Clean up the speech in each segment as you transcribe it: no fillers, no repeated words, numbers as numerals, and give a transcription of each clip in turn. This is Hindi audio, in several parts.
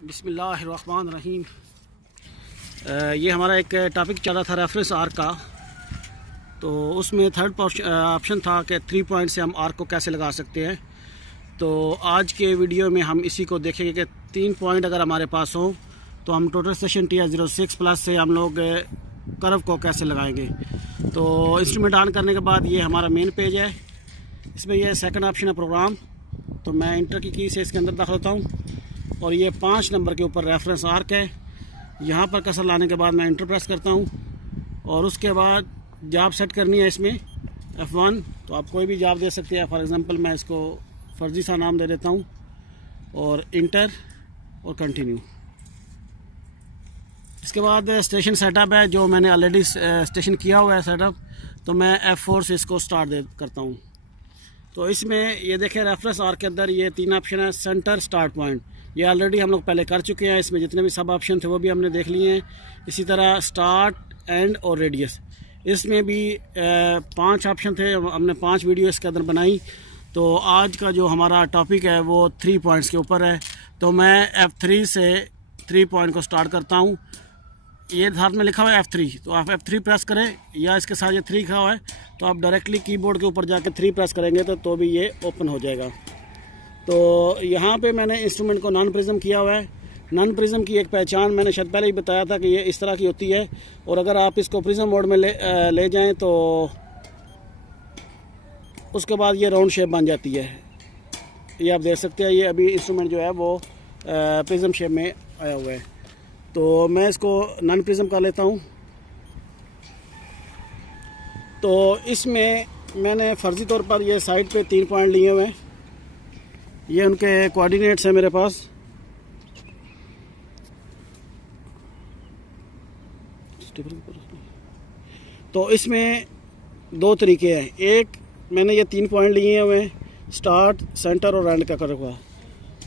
बिस्मिल्लाहिर्रहमानिर्रहीम। ये हमारा एक टॉपिक चल रहा था रेफरेंस आर्क का। तो उसमें थर्ड ऑप्शन था कि 3 पॉइंट से हम आर्क को कैसे लगा सकते हैं। तो आज के वीडियो में हम इसी को देखेंगे कि 3 पॉइंट अगर हमारे पास हो तो हम टोटल सेशन TR06 प्लस से हम लोग कर्व को कैसे लगाएंगे। तो इंस्ट्रूमेंट ऑन करने के बाद ये हमारा मेन पेज है। इसमें ये सेकंड ऑप्शन है प्रोग्राम। तो मैं इंटर की से इसके अंदर दाखिल होता हूँ और ये 5 नंबर के ऊपर रेफरेंस आर्क है। यहाँ पर कसर लाने के बाद मैं इंटर प्रेस करता हूँ और उसके बाद जॉब सेट करनी है इसमें F1। तो आप कोई भी जॉब दे सकते हैं। फॉर एग्ज़ाम्पल मैं इसको फर्जी सा नाम दे देता हूँ और इंटर और कंटिन्यू। इसके बाद स्टेशन सेटअप है जो मैंने ऑलरेडी स्टेशन किया हुआ है सेटअप। तो मैं F4 से इसको स्टार्ट करता हूँ। तो इसमें ये देखें रेफरेंस आर्क के अंदर ये 3 ऑप्शन है। सेंटर, स्टार्ट पॉइंट, ये ऑलरेडी हम लोग पहले कर चुके हैं। इसमें जितने भी सब ऑप्शन थे वो भी हमने देख लिए हैं। इसी तरह स्टार्ट, एंड और रेडियस, इसमें भी 5 ऑप्शन थे। हमने 5 वीडियो इसके अंदर बनाई। तो आज का जो हमारा टॉपिक है वो 3 पॉइंट्स के ऊपर है। तो मैं F3 से 3 पॉइंट को स्टार्ट करता हूँ। ये साथ में लिखा हुआ है F3, तो आप F3 प्रेस करें या इसके साथ ये 3 लिखा हुआ है तो आप डायरेक्टली कीबोर्ड के ऊपर जाके 3 प्रेस करेंगे तो भी ये ओपन हो जाएगा। तो यहाँ पे मैंने इंस्ट्रूमेंट को नॉन प्रिज्म किया हुआ है। नॉन प्रिज्म की एक पहचान मैंने शायद पहले ही बताया था कि ये इस तरह की होती है। और अगर आप इसको प्रिज्म मोड में ले जाएं तो उसके बाद ये राउंड शेप बन जाती है। ये आप देख सकते हैं। ये अभी इंस्ट्रूमेंट जो है वो प्रिज्म शेप में आया हुआ है। तो मैं इसको नॉन प्रिज्म कर लेता हूँ। तो इसमें मैंने फ़र्ज़ी तौर पर ये साइड पे 3 पॉइंट लिए हुए हैं। ये उनके कोऑर्डिनेट्स हैं मेरे पास। तो इसमें 2 तरीके हैं। एक, मैंने ये 3 पॉइंट लिए हुए हैं, स्टार्ट, सेंटर और एंड का कर्व का।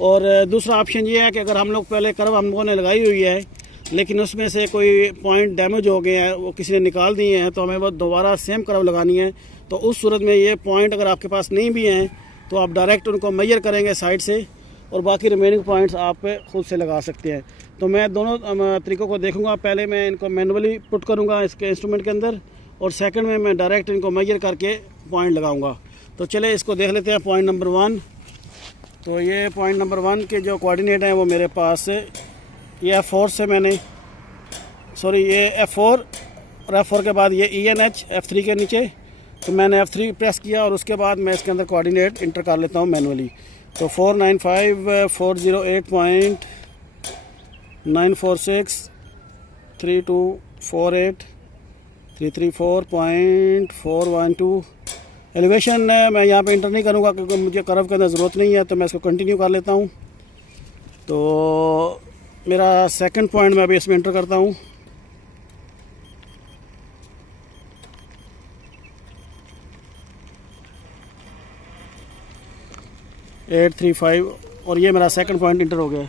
और दूसरा ऑप्शन ये है कि अगर हम लोग पहले कर्व हम लोगों ने लगाई हुई है लेकिन उसमें से कोई पॉइंट डैमेज हो गए हैं, वो किसी ने निकाल दिए हैं, तो हमें वो दोबारा सेम कर्व लगानी है। तो उस सूरत में ये पॉइंट अगर आपके पास नहीं भी हैं तो आप डायरेक्ट उनको मेजर करेंगे साइड से और बाकी रिमेनिंग पॉइंट्स आप खुद से लगा सकते हैं। तो मैं दोनों तरीक़ों को देखूंगा। पहले मैं इनको मैनुअली पुट करूंगा इसके इंस्ट्रूमेंट के अंदर और सेकंड में मैं डायरेक्ट इनको मेजर करके पॉइंट लगाऊंगा। तो चले इसको देख लेते हैं। Point number 1। तो ये पॉइंट नंबर 1 के जो कोऑर्डिनेट हैं वो मेरे पास ये F4 से मैंने ये F4 और F4 के बाद ये ENH F3 के नीचे। तो मैंने F3 प्रेस किया और उसके बाद मैं इसके अंदर कोऑर्डिनेट इंटर कर लेता हूँ मैनुअली। तो 495,408.946, 3248, 334.412। एलिवेशन मैं यहाँ पे इंटर नहीं करूँगा क्योंकि मुझे कर्व के अंदर ज़रूरत नहीं है। तो मैं इसको कंटिन्यू कर लेता हूँ। तो मेरा सेकंड पॉइंट मैं अभी इसमें इंटर करता हूँ। एट 3-5 और ये मेरा सेकंड पॉइंट इंटर हो गया है।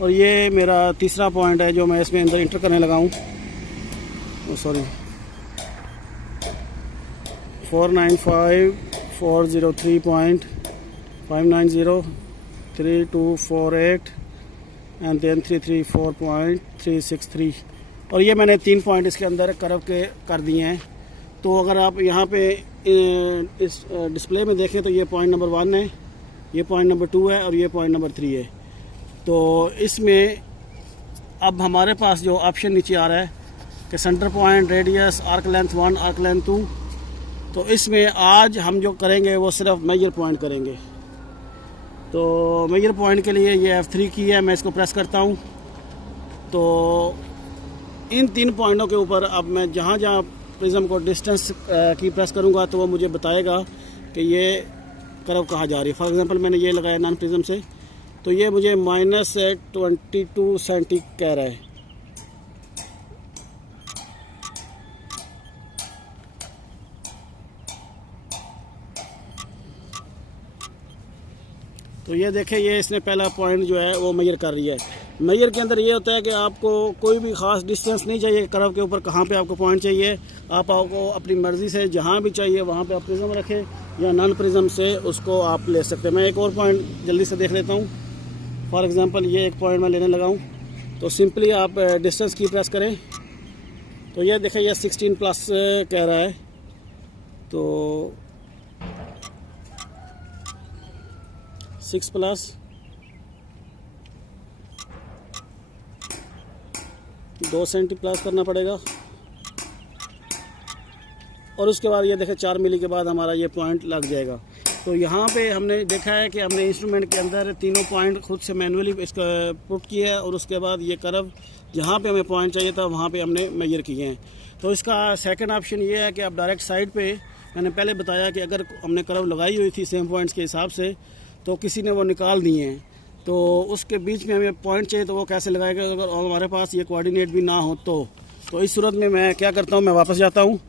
और ये मेरा तीसरा पॉइंट है जो मैं इसमें अंदर इंटर करने लगा हूँ। 495,403.590, 3248 एंड देन 334.363। और ये मैंने 3 पॉइंट इसके अंदर कर्व के कर दिए हैं। तो अगर आप यहाँ पे इस डिस्प्ले में देखें तो ये पॉइंट नंबर 1 है, ये पॉइंट नंबर 2 है और ये पॉइंट नंबर 3 है। तो इसमें अब हमारे पास जो ऑप्शन नीचे आ रहा है कि centre point, radius, arc length 1, arc length 2। तो इसमें आज हम जो करेंगे वो सिर्फ मेजर पॉइंट करेंगे। तो मेजर पॉइंट के लिए ये F3 की है, मैं इसको प्रेस करता हूँ। तो इन 3 पॉइंटों के ऊपर अब मैं जहाँ जहाँ प्रिज्म को डिस्टेंस की प्रेस करूँगा तो वो मुझे बताएगा कि ये कर्व कहाँ जा रही है। फॉर एग्जांपल मैंने ये लगाया नॉन प्रिज्म से तो ये मुझे -22 सेंटी कह रहा है। तो ये देखें, ये इसने पहला पॉइंट जो है वो मेजर कर रही है। मेजर के अंदर ये होता है कि आपको कोई भी ख़ास डिस्टेंस नहीं चाहिए कर्व के ऊपर, कहाँ पे आपको पॉइंट चाहिए। आपको अपनी मर्ज़ी से जहाँ भी चाहिए वहाँ पे आप प्रिज्म रखें या नॉन प्रिज्म से उसको आप ले सकते हैं। मैं एक और पॉइंट जल्दी से देख लेता हूँ। फॉर एग्ज़ाम्पल ये एक पॉइंट मैं लेने लगा हूँ, तो सिंपली आप डिस्टेंस की प्रेस करें तो ये देखें, ये 16 प्लस कह रहा है, तो 6 प्लस 2 सेंटी प्लस करना पड़ेगा। और उसके बाद ये देखें 4 मिली के बाद हमारा ये पॉइंट लग जाएगा। तो यहाँ पे हमने देखा है कि हमने इंस्ट्रूमेंट के अंदर तीनों पॉइंट खुद से मैनुअली इसका पुट किया है, और उसके बाद ये कर्व जहाँ पे हमें पॉइंट चाहिए था वहाँ पे हमने मेजर किए हैं। तो इसका सेकंड ऑप्शन ये है कि आप डायरेक्ट साइड पे, मैंने पहले बताया कि अगर हमने कर्व लगाई हुई थी सेम पॉइंट्स के हिसाब से, तो किसी ने वो निकाल दिए हैं, तो उसके बीच में हमें पॉइंट चाहिए तो वो कैसे लगाएगा अगर हमारे पास ये कोऑर्डिनेट भी ना हो तो इस सूरत में मैं क्या करता हूँ, मैं वापस जाता हूँ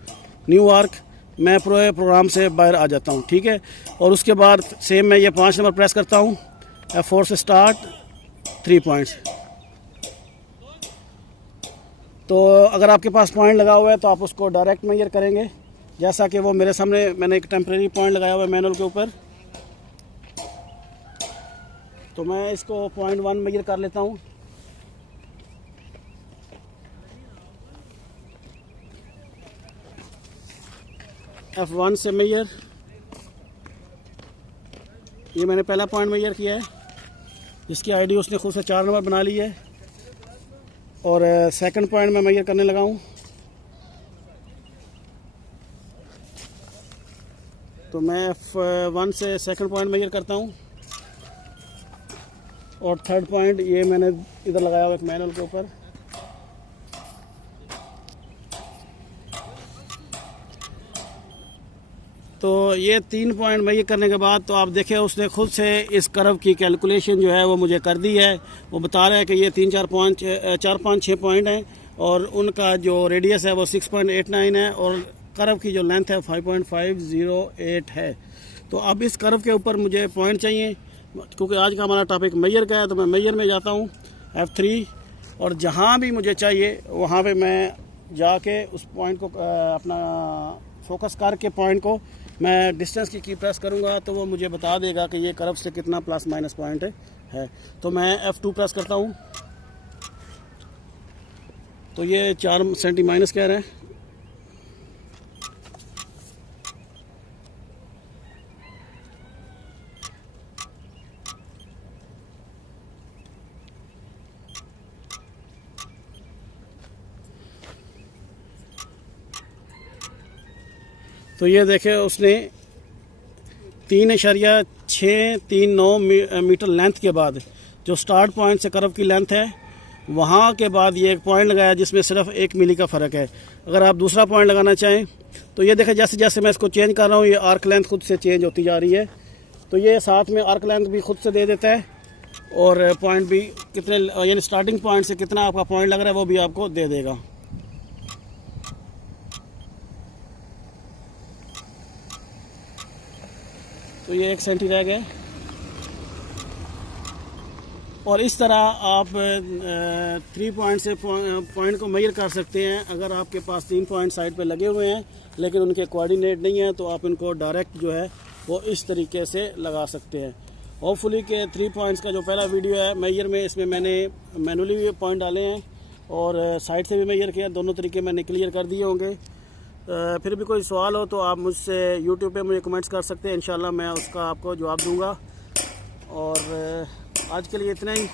न्यू आर्क, मैं प्रोग्राम से बाहर आ जाता हूँ, ठीक है। और उसके बाद सेम मैं ये 5 नंबर प्रेस करता हूँ, F4 से स्टार्ट 3 पॉइंट्स। तो अगर आपके पास पॉइंट लगा हुआ है तो आप उसको डायरेक्ट मेजर करेंगे, जैसा कि वो मेरे सामने मैंने एक टेम्परेरी पॉइंट लगाया हुआ है मैनुअल के ऊपर। तो मैं इसको पॉइंट 1 मेजर कर लेता हूँ। F1 से मेजर, ये मैंने पहला पॉइंट मेजर किया है, जिसकी आईडी उसने खुद से 4 नंबर बना ली है। और सेकंड पॉइंट मैं मेजर करने लगा हूँ, तो मैं F1 से सेकंड पॉइंट मेजर करता हूँ। और थर्ड पॉइंट ये मैंने इधर लगाया हुआ एक मैनुअल के ऊपर। तो ये 3 पॉइंट मेजर करने के बाद तो आप देखें उसने खुद से इस कर्व की कैलकुलेशन जो है वो मुझे कर दी है। वो बता रहा है कि ये 4 5 6 पॉइंट हैं और उनका जो रेडियस है वो 6.89 है और कर्व की जो लेंथ है 5.508 है। तो अब इस कर्व के ऊपर मुझे पॉइंट चाहिए, क्योंकि आज का हमारा टॉपिक मेजर का है, तो मैं मेजर में जाता हूँ F3, और जहाँ भी मुझे चाहिए वहाँ पे मैं जाके उस पॉइंट को अपना फोकस करके पॉइंट को मैं डिस्टेंस की प्रेस करूँगा तो वो मुझे बता देगा कि ये कर्व से कितना प्लस माइनस पॉइंट है। तो मैं F2 प्रेस करता हूँ, तो ये 4 सेंटी माइनस कह रहे हैं। तो ये देखें उसने 3.639 मीटर लेंथ के बाद जो स्टार्ट पॉइंट से कर्व की लेंथ है वहाँ के बाद ये एक पॉइंट लगाया जिसमें सिर्फ 1 मिली का फ़र्क है। अगर आप दूसरा पॉइंट लगाना चाहें तो ये देखें जैसे जैसे मैं इसको चेंज कर रहा हूँ ये आर्क लेंथ खुद से चेंज होती जा रही है। तो ये साथ में आर्क लेंथ भी खुद से दे देता है और पॉइंट भी कितने, यानी स्टार्टिंग पॉइंट से कितना आपका पॉइंट लग रहा है वो भी आपको दे देगा। तो ये 1 सेंटी रह गया। और इस तरह आप 3 पॉइंट से पॉइंट को मेजर कर सकते हैं। अगर आपके पास 3 पॉइंट साइड पे लगे हुए हैं लेकिन उनके कोऑर्डिनेट नहीं है तो आप इनको डायरेक्ट जो है वो इस तरीके से लगा सकते हैं। होपफुली के 3 पॉइंट्स का जो पहला वीडियो है मेजर में, इसमें मैंने मैनुअली भी पॉइंट डाले हैं और साइड से भी मेजर किया, दोनों तरीके मैंने क्लियर कर दिए होंगे। फिर भी कोई सवाल हो तो आप मुझसे यूट्यूब पे मुझे कमेंट्स कर सकते हैं, इंशाल्लाह मैं उसका आपको जवाब दूंगा। और आज के लिए इतना ही।